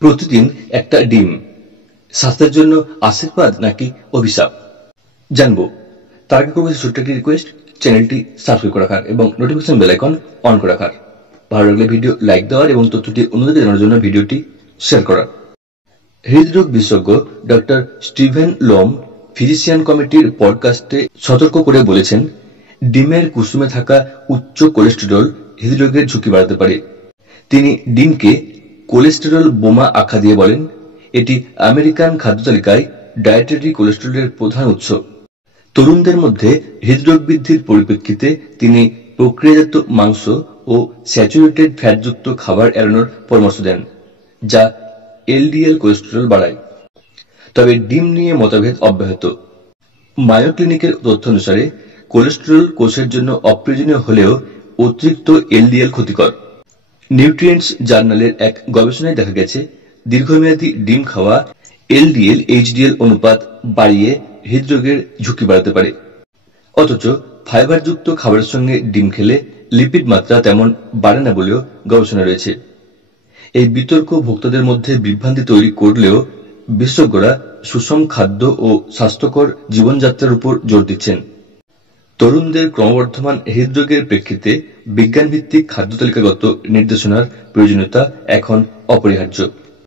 প্রতিদিন একটা ডিম স্বাস্থ্যের জন্য আশীর্বাদ নাকি অভিশাপ জানবো। তার আগে করবো ছোট্ট একটি রিকোয়েস্ট, চ্যানেলটি সাবস্ক্রাইব করে রাখার এবং নোটিফিকেশন বেল আইকন অন করে রাখার। ভালো লাগলে ভিডিও লাইক দেওয়ার এবং তথ্যটি অন্যদেরকে জানার জন্য ভিডিওটি শেয়ার করার। হৃদরোগ বিশেষজ্ঞ ডক্টর স্টিভেন লম ফিজিশিয়ান কমিটির পডকাস্টে সতর্ক করে বলেছেন, ডিমের কুসুমে থাকা উচ্চ কোলেস্টেরল হৃদরোগের ঝুঁকি বাড়াতে পারে। তিনি ডিমকে কোলেস্টেরল বোমা আখ্যা দিয়ে বলেন, এটি আমেরিকান খাদ্য তালিকায় ডায়েটারি কোলেস্টেরলের প্রধান উৎস। তরুণদের মধ্যে হৃদরোগ বৃদ্ধির পরিপ্রেক্ষিতে তিনি প্রক্রিয়াজাত মাংস ও স্যাচুরেটেড ফ্যাটযুক্ত খাবার এড়ানোর পরামর্শ দেন, যা এলডিএল কোলেস্টেরল বাড়ায়। তবে ডিম নিয়ে মতভেদ অব্যাহত। মায়ো ক্লিনিকের তথ্য অনুসারে কোলেস্টেরল কোষের জন্য অপ্রয়োজনীয় হলেও অতিরিক্ত এলডিএল ক্ষতিকর। নিউট্রিয়েন্টস জার্নালের এক গবেষণায় দেখা গেছে, দীর্ঘমেয়াদী ডিম খাওয়া এলডিএল এইচডিএল অনুপাত বাড়িয়ে হৃদরোগের ঝুঁকি বাড়াতে পারে। অথচ ফাইবারযুক্ত খাবারের সঙ্গে ডিম খেলে লিপিড মাত্রা তেমন বাড়ে না বলেও গবেষণা রয়েছে। এই বিতর্ক ভোক্তাদের মধ্যে বিভ্রান্তি তৈরি করলেও বিশেষজ্ঞরা সুষম খাদ্য ও স্বাস্থ্যকর জীবনযাত্রার উপর জোর দিচ্ছেন। তরুণদের ক্রমবর্ধমান হৃদরোগের প্রেক্ষিতে বিজ্ঞানভিত্তিক খাদ্য তালিকাগত নির্দেশনার প্রয়োজনীয়তা এখন অপরিহার্য।